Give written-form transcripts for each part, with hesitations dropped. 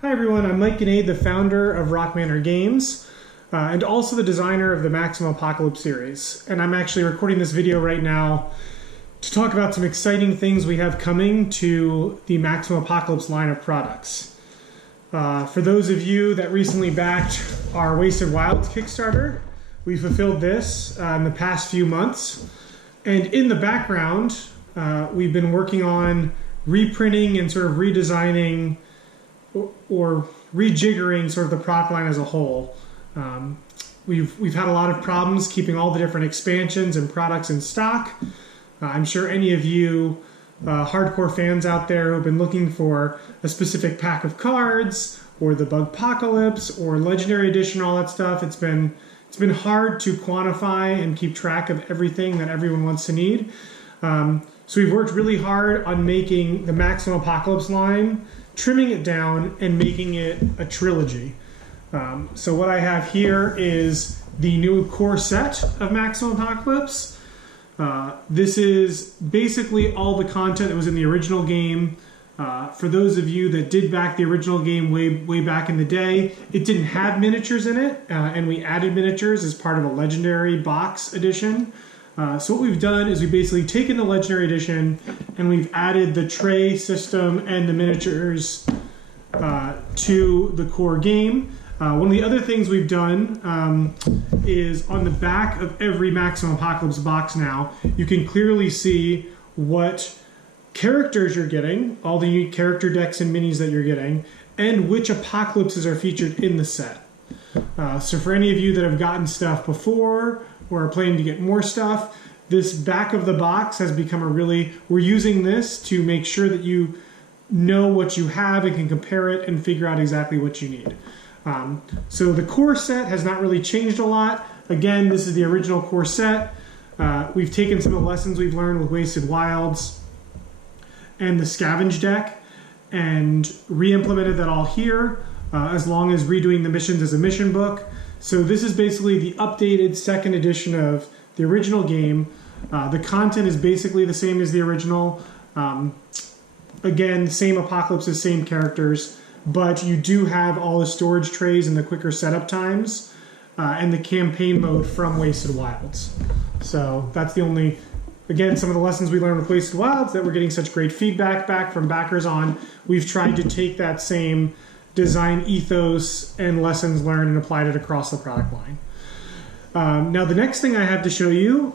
Hi everyone, I'm Mike Ganade, the founder of Manor Games, and also the designer of the Maximum Apocalypse series. And I'm actually recording this video right now to talk about some exciting things we have coming to the Maximum Apocalypse line of products. For those of you that recently backed our Wasted Wilds Kickstarter, we fulfilled this in the past few months. And in the background, we've been working on reprinting and sort of redesigning or rejiggering sort of the product line as a whole. We've had a lot of problems keeping all the different expansions and products in stock. I'm sure any of you hardcore fans out there who've been looking for a specific pack of cards or the Bugpocalypse or Legendary Edition, all that stuff, it's been hard to quantify and keep track of everything that everyone wants to need. So we've worked really hard on making the Maximum Apocalypse line, trimming it down and making it a trilogy. So what I have here is the new core set of Maximum Apocalypse. This is basically all the content that was in the original game. For those of you that did back the original game way back in the day, it didn't have miniatures in it, and we added miniatures as part of a Legendary box edition. So what we've done is we've basically taken the Legendary Edition and we've added the tray system and the miniatures to the core game. One of the other things we've done is on the back of every Maximum Apocalypse box now, you can clearly see what characters you're getting, all the unique character decks and minis that you're getting, and which apocalypses are featured in the set. So for any of you that have gotten stuff before or are planning to get more stuff, this back of the box has become we're using this to make sure that you know what you have and can compare it and figure out exactly what you need. So the core set has not really changed a lot. Again, this is the original core set. We've taken some of the lessons we've learned with Wasted Wilds and the Scavenge deck and re-implemented that all here, as long as redoing the missions as a mission book. So this is basically the updated second edition of the original game. The content is basically the same as the original. Again, same apocalypses, same characters, but you do have all the storage trays and the quicker setup times and the campaign mode from Wasted Wilds. So that's the only, again, some of the lessons we learned with Wasted Wilds that we're getting such great feedback back from backers on. We've tried to take that same design ethos and lessons learned and applied it across the product line. Now the next thing I have to show you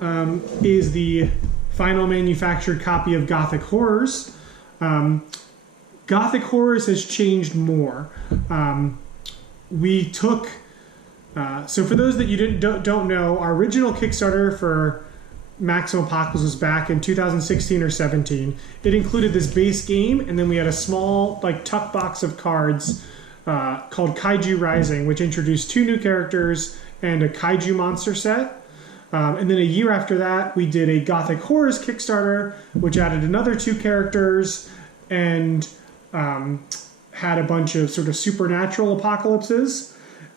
is the final manufactured copy of Gothic Horrors. Gothic Horrors has changed more. We took, so for those that you don't know, our original Kickstarter for Maximum Apocalypse was back in 2016 or 17. It included this base game, and then we had a small tuck box of cards called Kaiju Rising, which introduced 2 new characters and a Kaiju monster set. And then a year after that, we did a Gothic Horrors Kickstarter, which added another 2 characters and had a bunch of sort of supernatural apocalypses.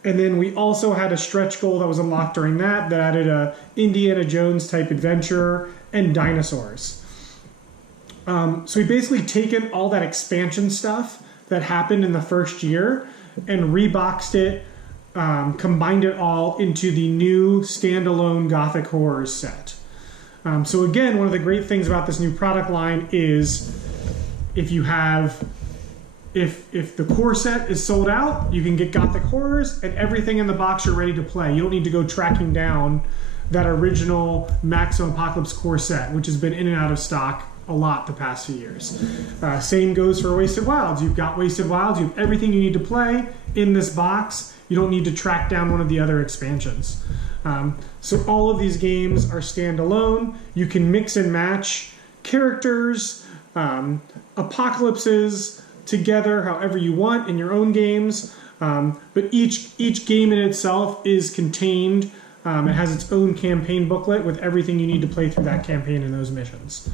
And then we also had a stretch goal that was unlocked during that added a Indiana Jones type adventure and dinosaurs. So we've basically taken all that expansion stuff that happened in the first year and reboxed it, combined it all into the new standalone Gothic Horrors set. So again, one of the great things about this new product line is if the core set is sold out, you can get Gothic Horrors and everything in the box you're ready to play. You don't need to go tracking down that original Maximum Apocalypse core set, which has been in and out of stock a lot the past few years. Same goes for Wasted Wilds. You've got Wasted Wilds, you have everything you need to play in this box. You don't need to track down one of the other expansions. So all of these games are standalone. You can mix and match characters, apocalypses together however you want in your own games. But each game in itself is contained. It has its own campaign booklet with everything you need to play through that campaign and those missions.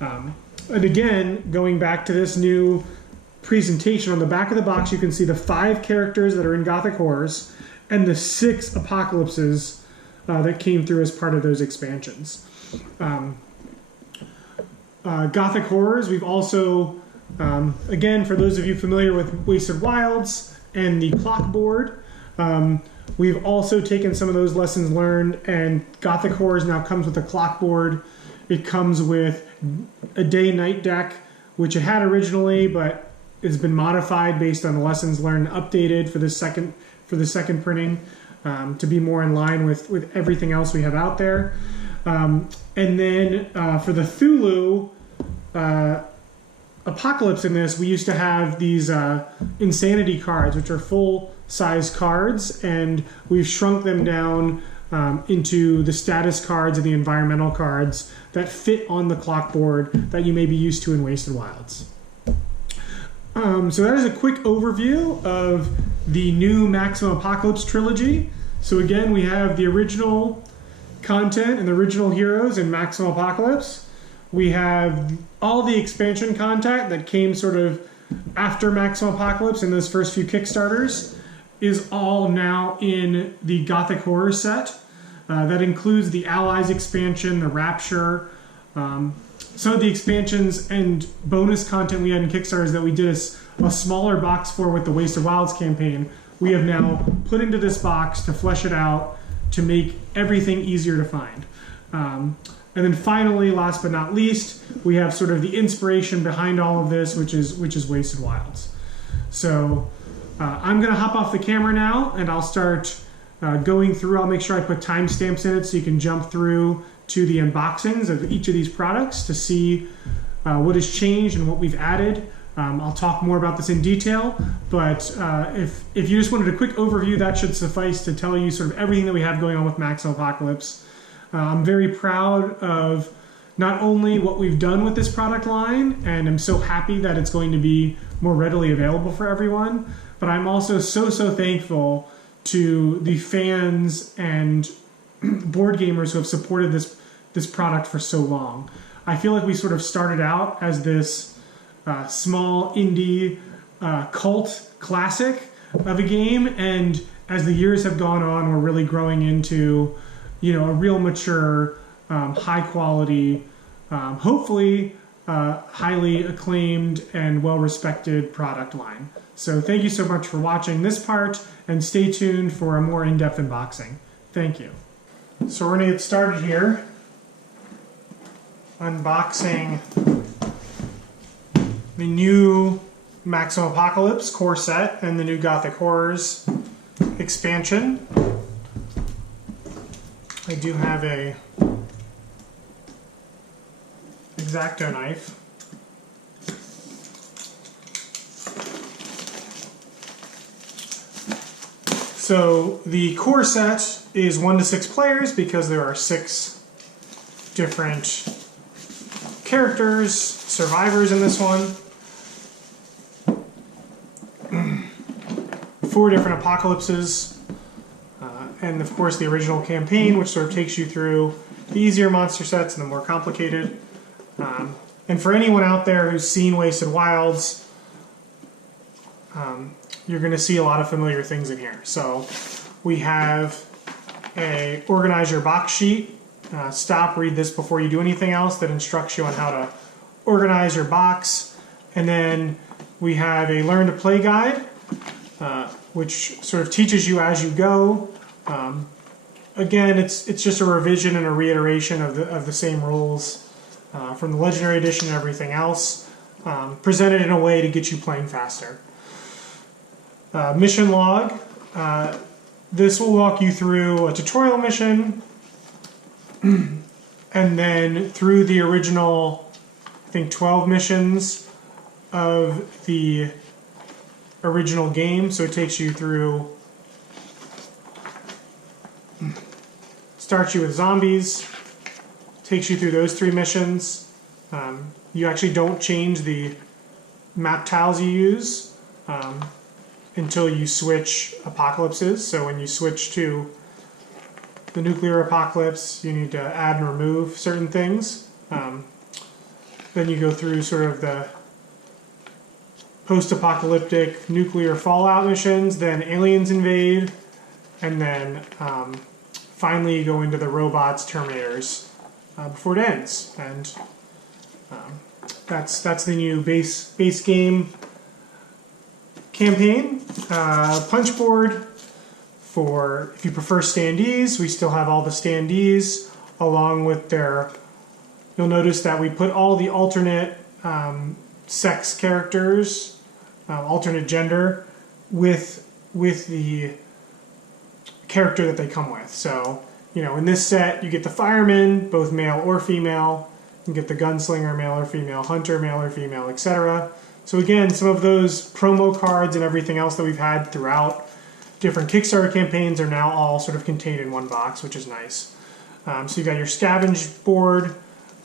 And again, going back to this new presentation, on the back of the box you can see the 5 characters that are in Gothic Horrors and the 6 apocalypses that came through as part of those expansions. Gothic Horrors, we've also Again, for those of you familiar with Wasted Wilds and the clock board, we've also taken some of those lessons learned, and Gothic Horrors now comes with a clock board. It comes with a day-night deck, which it had originally, but it's been modified based on the lessons learned, updated for the second printing to be more in line with everything else we have out there. And then for the Cthulhu Apocalypse in this, we used to have these Insanity cards, which are full-size cards, and we've shrunk them down into the status cards and the environmental cards that fit on the clock board that you may be used to in Wasted Wilds. So that is a quick overview of the new Maximum Apocalypse trilogy. So again, we have the original content and the original heroes in Maximum Apocalypse. We have all the expansion content that came sort of after Maximum Apocalypse in those first few Kickstarters is all now in the Gothic Horror set. That includes the Allies expansion, the Rapture, some of the expansions and bonus content we had in Kickstarters that we did a smaller box for with the Wasted Wilds campaign. We have now put into this box to flesh it out to make everything easier to find. And then finally, last but not least, we have sort of the inspiration behind all of this, which is Wasted Wilds. So I'm going to hop off the camera now, and I'll start going through. I'll make sure I put timestamps in it so you can jump through to the unboxings of each of these products to see what has changed and what we've added. I'll talk more about this in detail, but if you just wanted a quick overview, that should suffice to tell you sort of everything that we have going on with Maximum Apocalypse. I'm very proud of not only what we've done with this product line, and I'm so happy that it's going to be more readily available for everyone, but I'm also so thankful to the fans and board gamers who have supported this product for so long. I feel like we sort of started out as this small indie cult classic of a game, and as the years have gone on, we're really growing into a real mature, high quality, hopefully highly acclaimed and well-respected product line. So thank you so much for watching this part, and stay tuned for a more in-depth unboxing. Thank you. So we're going to get started here, unboxing the new Maximum Apocalypse core set and the new Gothic Horrors expansion. I do have a X-Acto knife. So the core set is 1 to 6 players because there are 6 different characters, survivors in this one. 4 different apocalypses. And of course the original campaign, which sort of takes you through the easier monster sets and the more complicated. And for anyone out there who's seen Wasted Wilds, you're going to see a lot of familiar things in here. So we have a organize your box sheet. Stop, read this before you do anything else, that instructs you on how to organize your box. And then we have a learn to play guide, which sort of teaches you as you go. Again, it's just a revision and a reiteration of the same rules from the Legendary Edition and everything else, presented in a way to get you playing faster. Mission log. This will walk you through a tutorial mission, and then through the original, I think, 12 missions of the original game. So it takes you through, starts you with zombies, takes you through those 3 missions. You actually don't change the map tiles you use until you switch apocalypses. So when you switch to the nuclear apocalypse, you need to add and remove certain things. Then you go through sort of the post-apocalyptic nuclear fallout missions, then aliens invade, and then finally you go into the robots, Terminators, before it ends. And That's the new base game campaign. Punch board for if you prefer standees. We still have all the standees along with their. You'll notice that we put all the alternate sex characters, alternate gender, with the character that they come with. So, you know, in this set, you get the fireman, both male or female. You get the gunslinger, male or female, hunter, male or female, etc. So again, some of those promo cards and everything else that we've had throughout different Kickstarter campaigns are now all sort of contained in one box, which is nice. So you've got your scavenge board,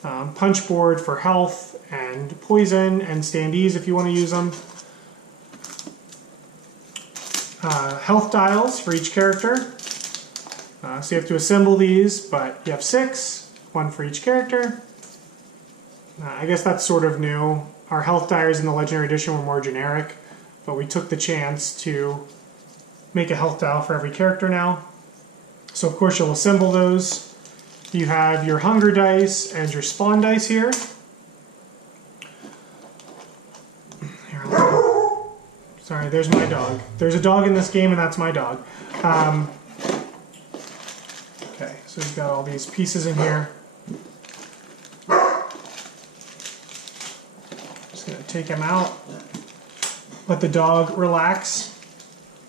punch board for health and poison, and standees if you want to use them. Health dials for each character. So you have to assemble these, but you have 6, 1 for each character. I guess that's sort of new. Our health dials in the Legendary Edition were more generic, but we took the chance to make a health dial for every character now. So of course you'll assemble those. You have your hunger dice and your spawn dice here. Sorry, there's my dog. There's a dog in this game, and that's my dog. Okay, so we've got all these pieces in here. Just gonna take him out. Let the dog relax.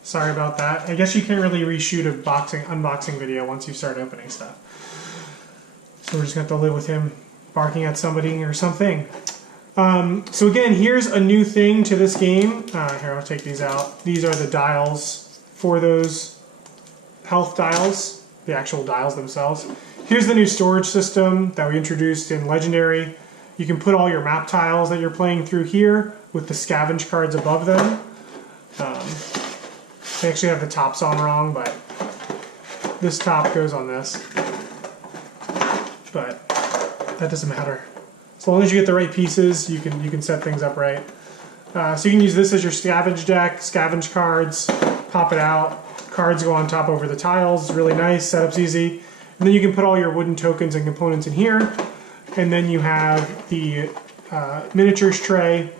Sorry about that. I guess you can't really reshoot a unboxing video once you start opening stuff. So we're just gonna have to live with him barking at somebody or something. So again, here's a new thing to this game. Here, I'll take these out. These are the dials for those health dials, the actual dials themselves. Here's the new storage system that we introduced in Legendary. You can put all your map tiles that you're playing through here with the scavenge cards above them. I actually have the tops on wrong, but this top goes on this. But that doesn't matter. As long as you get the right pieces, you can set things up right. So you can use this as your scavenge deck, scavenge cards, pop it out. Cards go on top over the tiles. It's really nice, setup's easy. And then you can put all your wooden tokens and components in here. And then you have the miniatures tray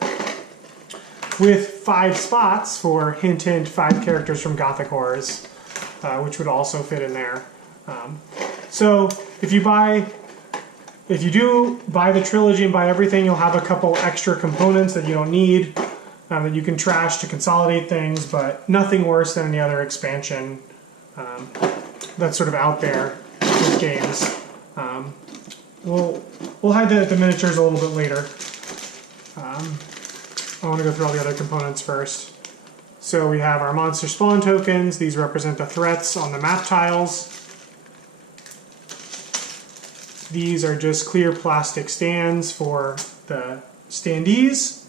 with 5 spots for, hint hint, 5 characters from Gothic Horrors, which would also fit in there. So if you do buy the trilogy and buy everything, you'll have a couple extra components that you don't need, that you can trash to consolidate things, but nothing worse than any other expansion that's sort of out there with games. We'll hide the miniatures a little bit later. I want to go through all the other components first. So we have our monster spawn tokens. These represent the threats on the map tiles. These are just clear plastic stands for the standees.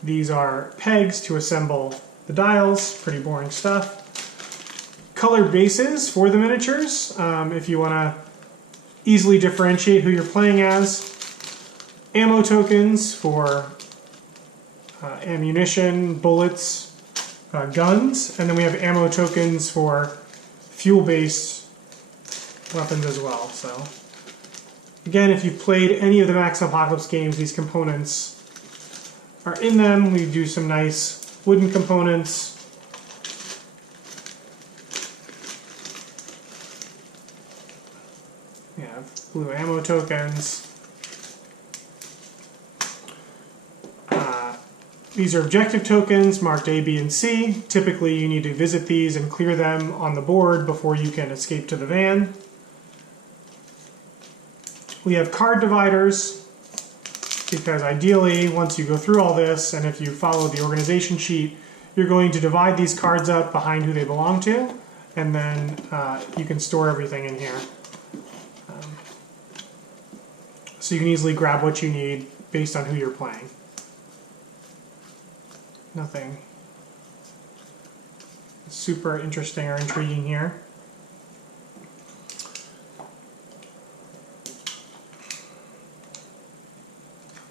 These are pegs to assemble the dials. Pretty boring stuff. Colored bases for the miniatures, if you want to easily differentiate who you're playing as. Ammo tokens for ammunition, bullets, guns, and then we have ammo tokens for fuel-based weapons as well. So again, if you've played any of the Maximum Apocalypse games, these components are in them. We do some nice wooden components. We have blue ammo tokens. These are objective tokens marked A, B, and C. Typically, you need to visit these and clear them on the board before you can escape to the van. We have card dividers, because ideally, once you go through all this, and if you follow the organization sheet, you're going to divide these cards up behind who they belong to, and then you can store everything in here. So you can easily grab what you need based on who you're playing. Nothing super interesting or intriguing here.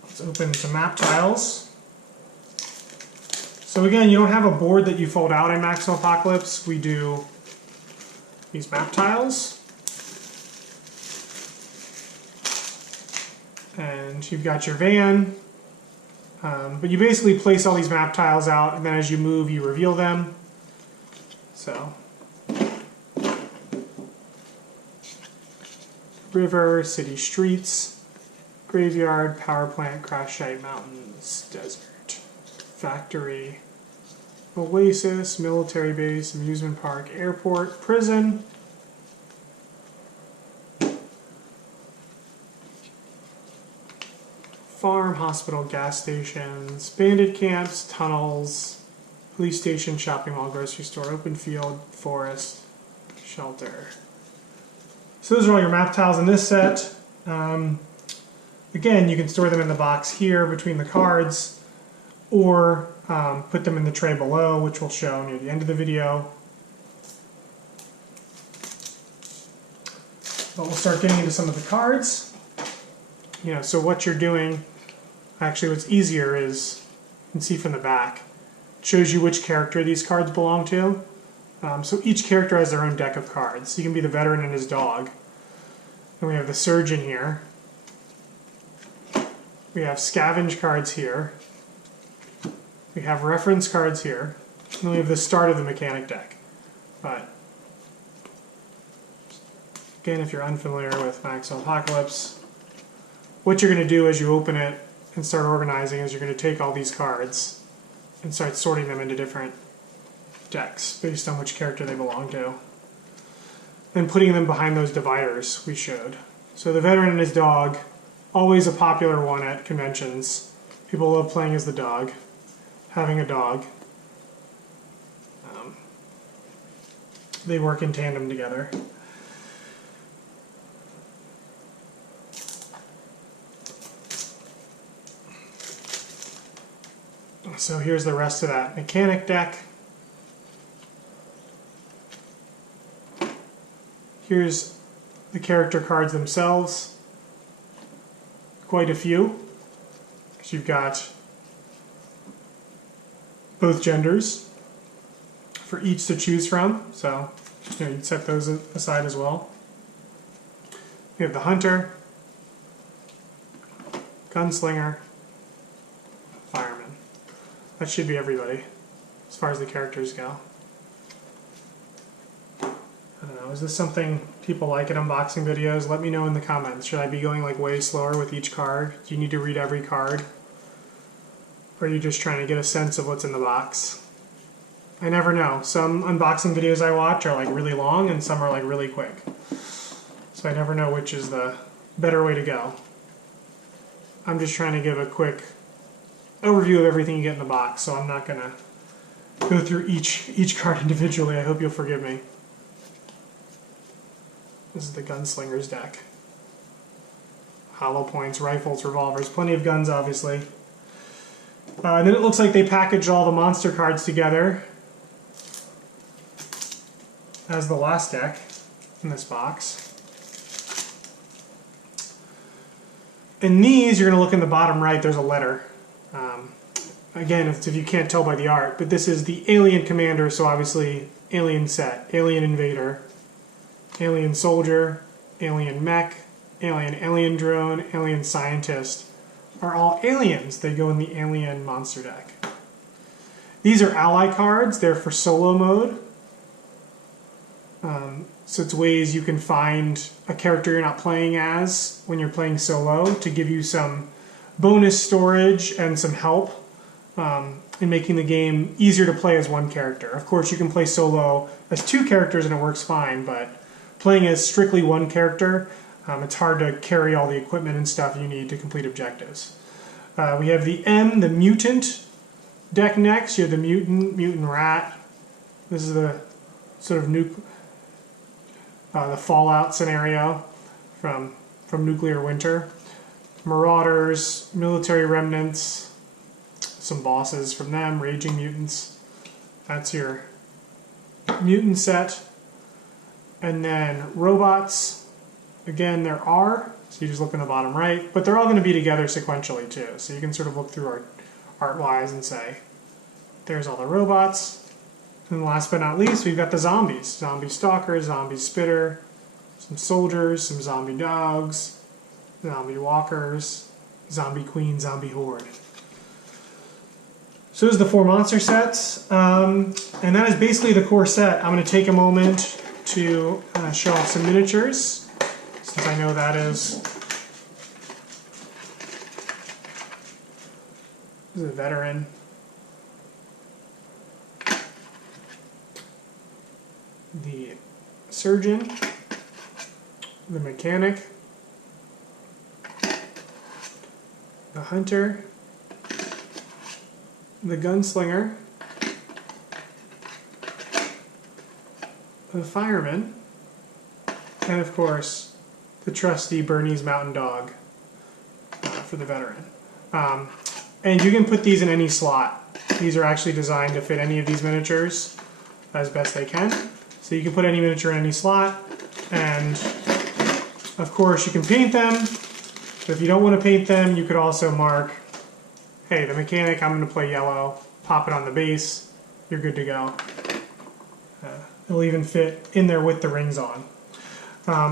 Let's open some map tiles. So again, you don't have a board that you fold out in Maximum Apocalypse. We do these map tiles. And And you've got your van, but you basically place all these map tiles out, and then as you move, you reveal them. So, river, city streets, graveyard, power plant, crash site, mountains, desert, factory, oasis, military base, amusement park, airport, prison, farm, hospital, gas stations, bandit camps, tunnels, police station, shopping mall, grocery store, open field, forest, shelter. So those are all your map tiles in this set. Again, you can store them in the box here between the cards, or put them in the tray below, which we'll show near the end of the video. But we'll start getting into some of the cards. So what you're doing, actually what's easier is, you can see from the back, it shows you which character these cards belong to. So each character has their own deck of cards. You can be the veteran and his dog. And we have the surgeon here. We have scavenge cards here. We have reference cards here. And then we have the start of the mechanic deck. But again, if you're unfamiliar with Maximum Apocalypse, what you're going to do as you open it and start organizing is you're going to take all these cards and start sorting them into different decks based on which character they belong to, and putting them behind those dividers we showed. So the veteran and his dog, always a popular one at conventions. People love playing as the dog, having a dog. They work in tandem together. So here's the rest of that mechanic deck. Here's the character cards themselves. Quite a few. Because you've got both genders for each to choose from. So you'd set those aside as well. We have the hunter, gunslinger, fireman. That should be everybody as far as the characters go. I don't know, is this something people like in unboxing videos? Let me know in the comments. Should I be going like way slower with each card? Do you need to read every card? Or are you just trying to get a sense of what's in the box? I never know. Some unboxing videos I watch are like really long and some are like really quick. So I never know which is the better way to go. I'm just trying to give a quick overview of everything you get in the box, so I'm not going to go through each card individually. I hope you'll forgive me. This is the gunslinger's deck. Hollow points, rifles, revolvers, plenty of guns obviously. And then it looks like they packaged all the monster cards together as the last deck in this box. In these, you're going to look in the bottom right, there's a letter. Again, if you can't tell by the art, but this is the Alien Commander, so obviously Alien Set, Alien Invader, Alien Soldier, Alien Mech, Alien Drone, Alien Scientist are all aliens. They go in the Alien Monster deck. These are ally cards. They're for solo mode. So it's ways you can find a character you're not playing as when you're playing solo to give you some bonus storage and some help in making the game easier to play as one character. Of course, you can play solo as two characters and it works fine, but playing as strictly one character, it's hard to carry all the equipment and stuff you need to complete objectives. We have the the mutant deck next. You have the mutant rat. This is the sort of the Fallout scenario from Nuclear Winter. Marauders, military remnants, some bosses from them, raging mutants. That's your mutant set. And then robots. Again, there are, so you just look in the bottom right, but they're all going to be together sequentially too. So you can sort of look through art-wise and say, there's all the robots. And last but not least, we've got the zombies. Zombie stalker, zombie spitter, some soldiers, some zombie dogs, zombie walkers, Zombie Queen, Zombie Horde. So those are the 4 monster sets, and that is basically the core set. I'm going to take a moment to show off some miniatures, since I know that is a veteran. The surgeon, the mechanic, the hunter, the gunslinger, the fireman, and of course the trusty Bernese Mountain Dog for the veteran. And you can put these in any slot. These are actually designed to fit any of these miniatures as best they can. So you can put any miniature in any slot, and of course you can paint them. But if you don't want to paint them, you could also mark, hey, the mechanic, I'm going to play yellow, pop it on the base, you're good to go. It'll even fit in there with the rings on.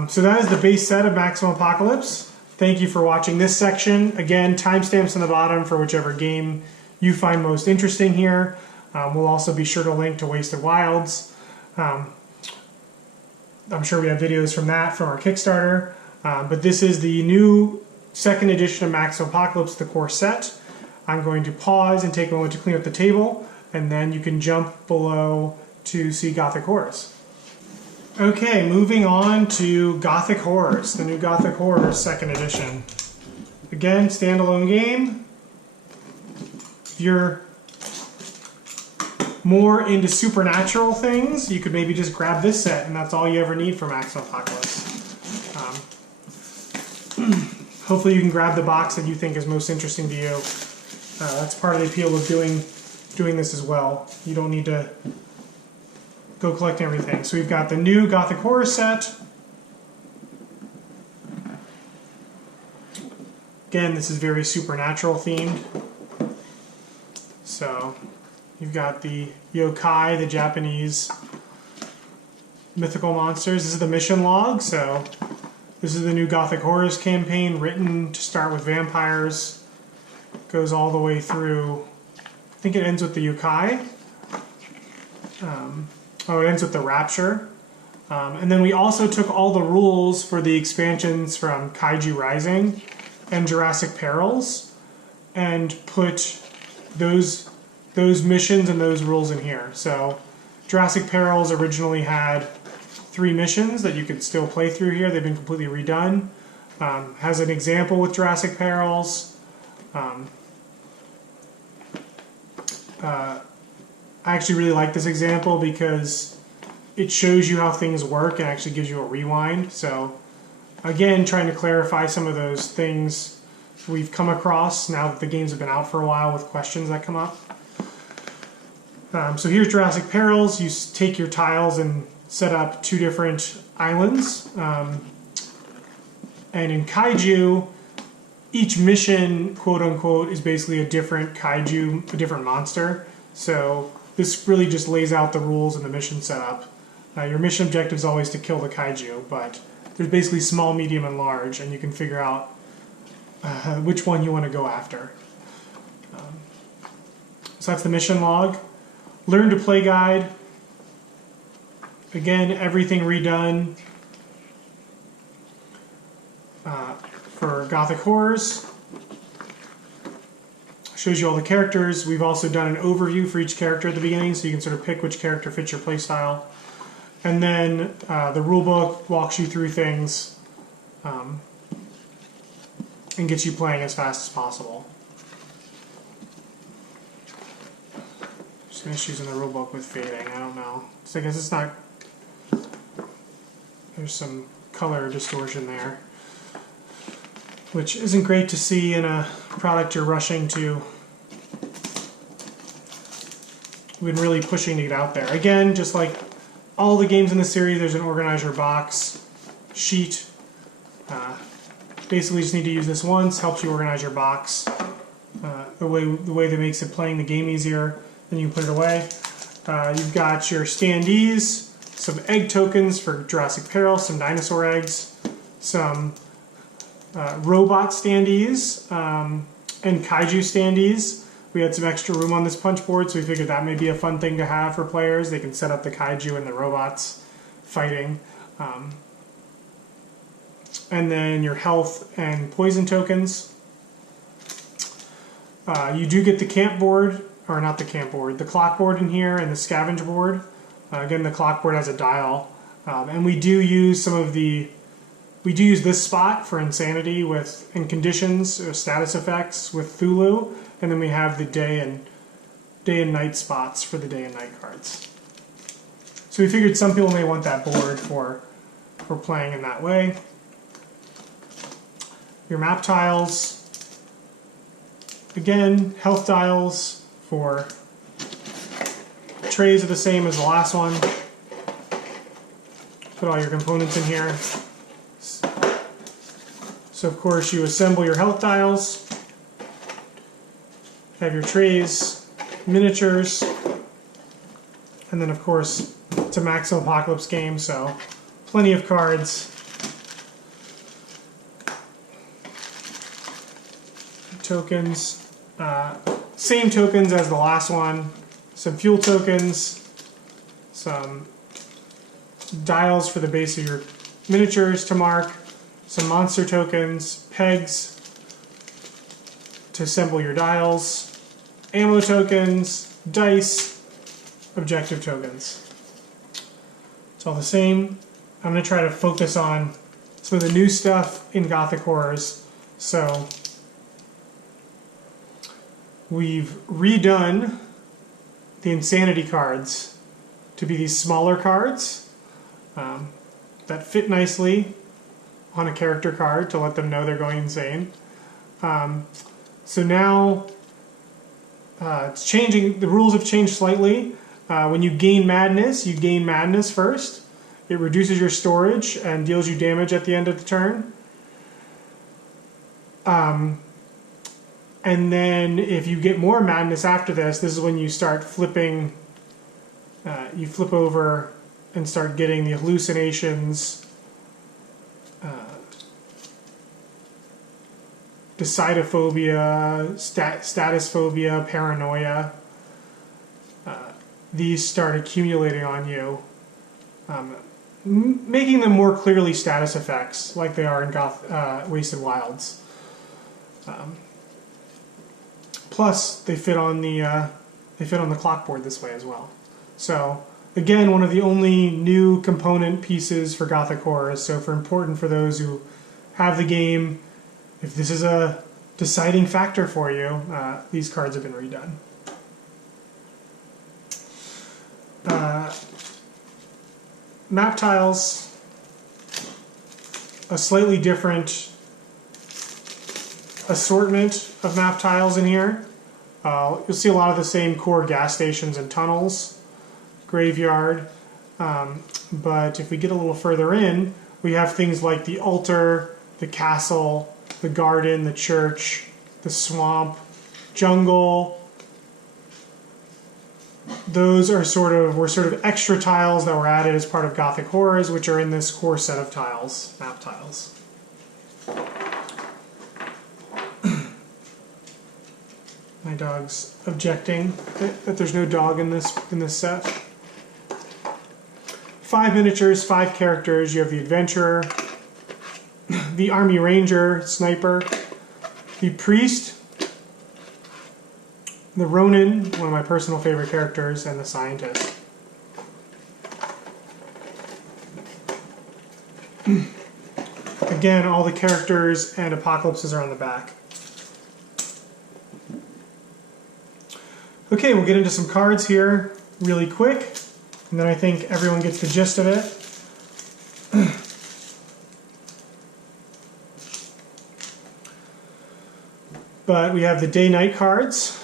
So that is the base set of Maximum Apocalypse. Thank you for watching this section. Again, timestamps on the bottom for whichever game you find most interesting here. We'll also be sure to link to Wasted Wilds. I'm sure we have videos from that from our Kickstarter. But this is the new 2nd edition of Maximum Apocalypse, the core set. I'm going to pause and take a moment to clean up the table, and then you can jump below to see Gothic Horrors. Okay, moving on to Gothic Horrors, the new Gothic Horrors 2nd edition. Again, standalone game. If you're more into supernatural things, you could maybe just grab this set, and that's all you ever need for Maximum Apocalypse. Hopefully you can grab the box that you think is most interesting to you. That's part of the appeal of doing this as well. You don't need to go collect everything. So we've got the new Gothic Horror set. Again, this is very supernatural themed. So you've got the yokai, the Japanese mythical monsters. This is the mission log. So this is the new Gothic Horrors campaign, written to start with vampires. Goes all the way through, I think it ends with the yokai. It ends with the Rapture. And then we also took all the rules for the expansions from Kaiju Rising and Jurassic Perils and put those missions and those rules in here. So Jurassic Perils originally had 3 missions that you could still play through here. They've been completely redone. Has an example with Jurassic Perils. I actually really like this example because it shows you how things work and actually gives you a rewind. So again, trying to clarify some of those things we've come across now that the games have been out for a while with questions that come up. So here's Jurassic Perils. You take your tiles and set up 2 different islands. And in Kaiju, each mission, quote unquote, is basically a different kaiju, a different monster. So this really just lays out the rules in the mission setup. Your mission objective is always to kill the kaiju, but there's basically small, medium, and large, and you can figure out which one you want to go after. So that's the mission log. Learn to play guide. Again, everything redone for Gothic Horrors. Shows you all the characters. We've also done an overview for each character at the beginning, so you can sort of pick which character fits your playstyle. And then the rulebook walks you through things and gets you playing as fast as possible. Some issues in the rulebook with fading, I don't know. So I guess it's not... There's some color distortion there, which isn't great to see in a product you're rushing to. We've been really pushing to get out there. Again, just like all the games in the series, there's an organizer box sheet. Basically, just need to use this once. Helps you organize your box the way that makes it playing the game easier. Then you can put it away. You've got your standees, some egg tokens for Jurassic Peril, some dinosaur eggs, some robot standees and kaiju standees. We had some extra room on this punch board, so we figured that may be a fun thing to have for players. They can set up the kaiju and the robots fighting. And then your health and poison tokens. You do get the camp board, or not the camp board, the clock board in here and the scavenge board. Again, the clock board has a dial. And we do use we do use this spot for insanity and conditions or status effects with Thulu, and then we have the day and night spots for the day and night cards. So we figured some people may want that board for playing in that way. Your map tiles, again, health dials for trays are the same as the last one. Put all your components in here. So of course you assemble your health dials, have your trays, miniatures, and then of course it's a Maximum Apocalypse game, so plenty of cards. Tokens, same tokens as the last one, some fuel tokens, some dials for the base of your miniatures to mark, some monster tokens, pegs to assemble your dials, ammo tokens, dice, objective tokens. It's all the same. I'm going to try to focus on some of the new stuff in Gothic Horrors. So we've redone the insanity cards to be these smaller cards that fit nicely on a character card to let them know they're going insane. So now it's changing. The rules have changed slightly. When you gain madness first. It reduces your storage and deals you damage at the end of the turn. And then if you get more madness after this is when you start flipping. You flip over and start getting the hallucinations, decidophobia, status phobia, paranoia. These start accumulating on you, making them more clearly status effects, like they are in Wasted Wilds. Plus, they fit on the clock board this way as well. So again, one of the only new component pieces for Gothic Horrors. So important for those who have the game, if this is a deciding factor for you, these cards have been redone. Map tiles, a slightly different assortment of map tiles in here. You'll see a lot of the same core gas stations and tunnels, graveyard, but if we get a little further in, we have things like the altar, the castle, the garden, the church, the swamp, jungle. Those are sort of extra tiles that were added as part of Gothic Horrors, which are in this core set of tiles, map tiles. My dog's objecting that there's no dog in this set. 5 miniatures, 5 characters. You have the adventurer, the army ranger, sniper, the priest, the Ronin, one of my personal favorite characters, and the scientist. Again, all the characters and apocalypses are on the back. Okay, we'll get into some cards here really quick, and then I think everyone gets the gist of it. But we have the day-night cards.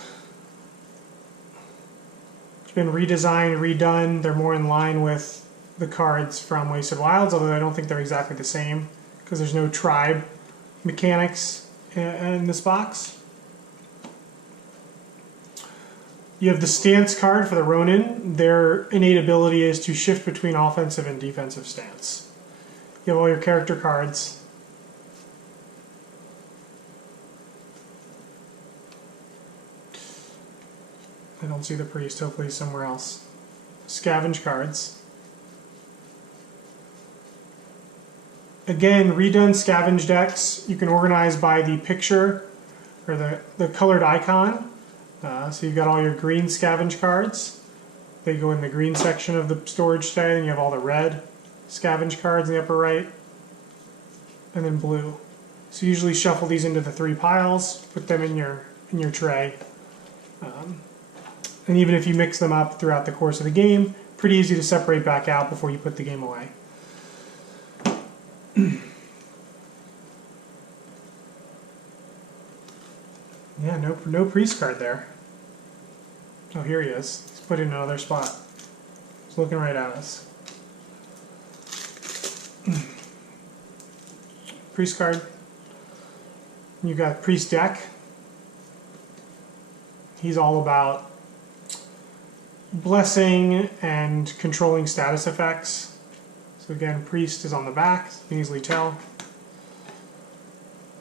Been redesigned, redone. They're more in line with the cards from Wasted Wilds, although I don't think they're exactly the same because there's no tribe mechanics in this box. You have the stance card for the Ronin. Their innate ability is to shift between offensive and defensive stance. You have all your character cards. I don't see the priest. Hopefully he's somewhere else. Scavenge cards. Again, redone scavenge decks. You can organize by the picture or the colored icon. So you've got all your green scavenge cards. They go in the green section of the storage tray, and you have all the red scavenge cards in the upper right, and then blue. So you usually shuffle these into the 3 piles, put them in your tray. And even if you mix them up throughout the course of the game, pretty easy to separate back out before you put the game away. Yeah, no priest card there. Oh, here he is. He's put in another spot. He's looking right at us. Priest card. You got priest deck. He's all about blessing and controlling status effects. So again, priest is on the back, so you can easily tell.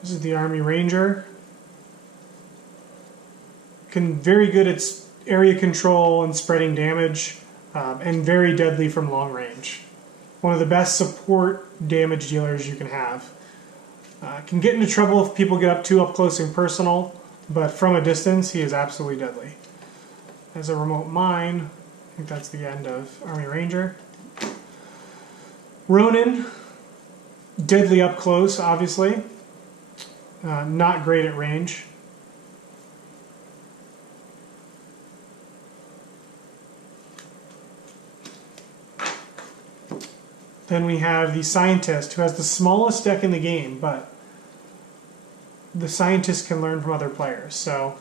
This is the army ranger. Very good at area control and spreading damage, and very deadly from long range. One of the best support damage dealers you can have. Can get into trouble if people get too up close and personal, but from a distance he is absolutely deadly. As a remote mine, I think that's the end of Army Ranger. Ronin, deadly up close, obviously. Not great at range. Then we have the Scientist, who has the smallest deck in the game, but the Scientist can learn from other players. So,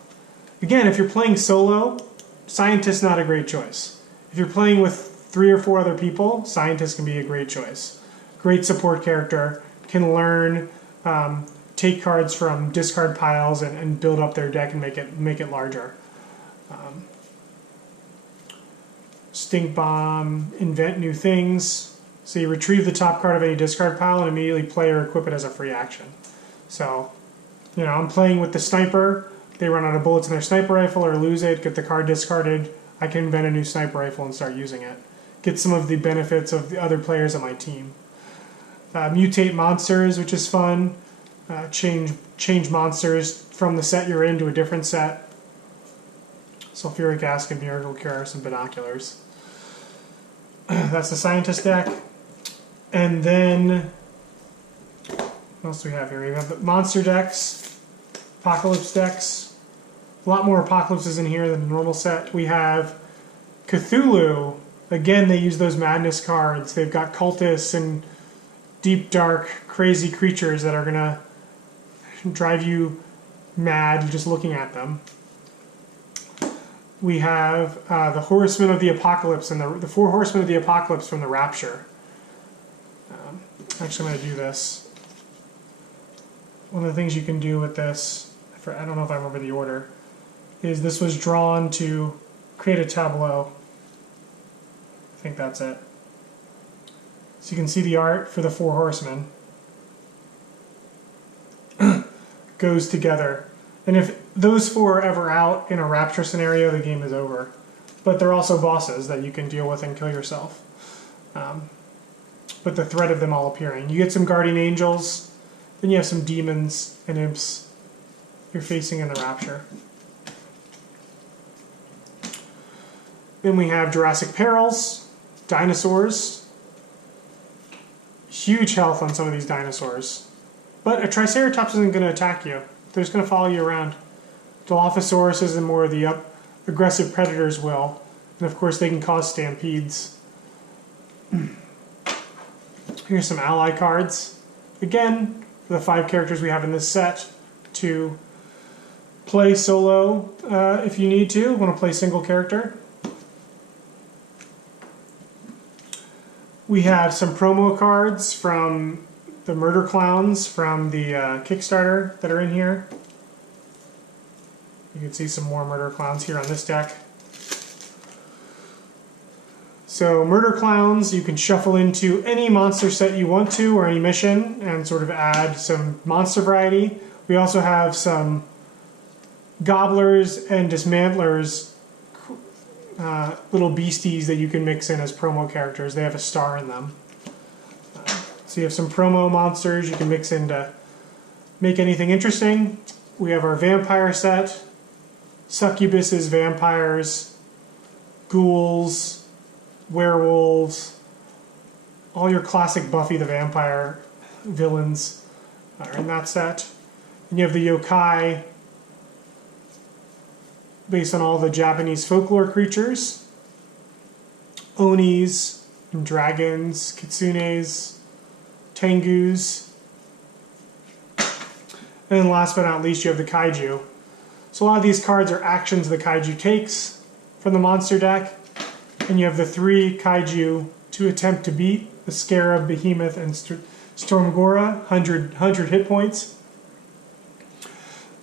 again, if you're playing solo, Scientist not a great choice. If you're playing with 3 or 4 other people, Scientist can be a great choice. Great support character, can learn, take cards from discard piles and build up their deck and make it larger. Stink Bomb, invent new things. So you retrieve the top card of any discard pile and immediately play or equip it as a free action. So, I'm playing with the sniper. They run out of bullets in their sniper rifle or lose it, get the card discarded. I can invent a new sniper rifle and start using it. Get some of the benefits of the other players on my team. Mutate monsters, which is fun. Change monsters from the set you're in to a different set. Sulfuric Acid, Miracle Cure, some binoculars. That's the Scientist deck. And then, what else do we have here? We have the monster decks, Apocalypse decks. A lot more Apocalypses in here than the normal set. We have Cthulhu. Again, they use those madness cards. They've got cultists and deep, dark, crazy creatures that are going to drive you mad just looking at them. We have the Horsemen of the Apocalypse and the 4 Horsemen of the Apocalypse from the Rapture. Actually, I'm going to do this. One of the things you can do with this, I don't know if I remember the order, is this was drawn to create a tableau. I think that's it. So you can see the art for the 4 Horsemen goes together. And if those 4 are ever out in a Rapture scenario, the game is over. But they're also bosses that you can deal with and kill yourself. But the threat of them all appearing. You get some Guardian Angels, then you have some Demons and Imps you're facing in the Rapture. Then we have Jurassic Perils, Dinosaurs. Huge health on some of these dinosaurs. But a Triceratops isn't going to attack you. They're just going to follow you around. Dilophosaurus and more of the aggressive predators will. And of course they can cause stampedes. Here's some ally cards. Again, for the 5 characters we have in this set to play solo if you need to. Want to play single character. We have some promo cards from the Murder Clowns from the Kickstarter that are in here. You can see some more Murder Clowns here on this deck. So Murder Clowns you can shuffle into any monster set you want to or any mission and sort of add some monster variety. We also have some Gobblers and Dismantlers little beasties that you can mix in as promo characters. They have a star in them. So you have some promo monsters you can mix in to make anything interesting. We have our vampire set, succubuses, vampires, ghouls, werewolves, all your classic Buffy the Vampire villains are in that set. And you have the yokai, based on all the Japanese folklore creatures, onis, and dragons, kitsunes, tengus. And then last but not least, you have the kaiju. So a lot of these cards are actions the kaiju takes from the monster deck. And you have the 3 kaiju to attempt to beat: the Scarab, Behemoth, and Stormgora, 100 hit points.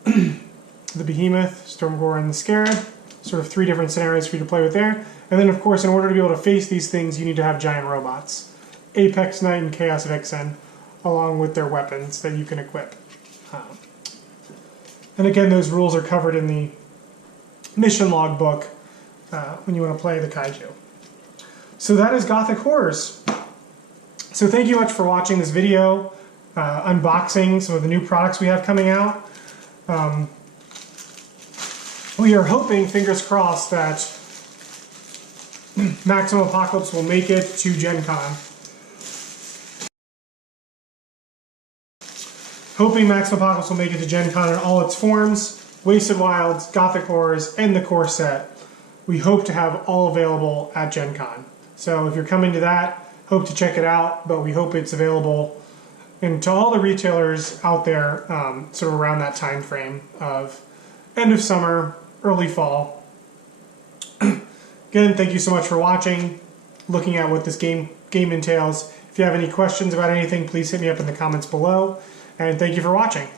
The Behemoth, Stormgora, and the Scarab. Sort of 3 different scenarios for you to play with there. And then, of course, in order to be able to face these things, you need to have giant robots. Apex Knight and Chaos Vixen, along with their weapons that you can equip. And again, those rules are covered in the mission log book when you want to play the kaiju. So that is Gothic Horrors. So thank you much for watching this video, unboxing some of the new products we have coming out. We are hoping, fingers crossed, that Maximum Apocalypse will make it to Gen Con. Hoping Maximum Apocalypse will make it to Gen Con in all its forms: Wasted Wilds, Gothic Horrors, and the core set. We hope to have all available at Gen Con. So if you're coming to that, hope to check it out, but we hope it's available and to all the retailers out there sort of around that time frame of end of summer, early fall. Again, thank you so much for watching, looking at what this game entails. If you have any questions about anything, please hit me up in the comments below. And thank you for watching.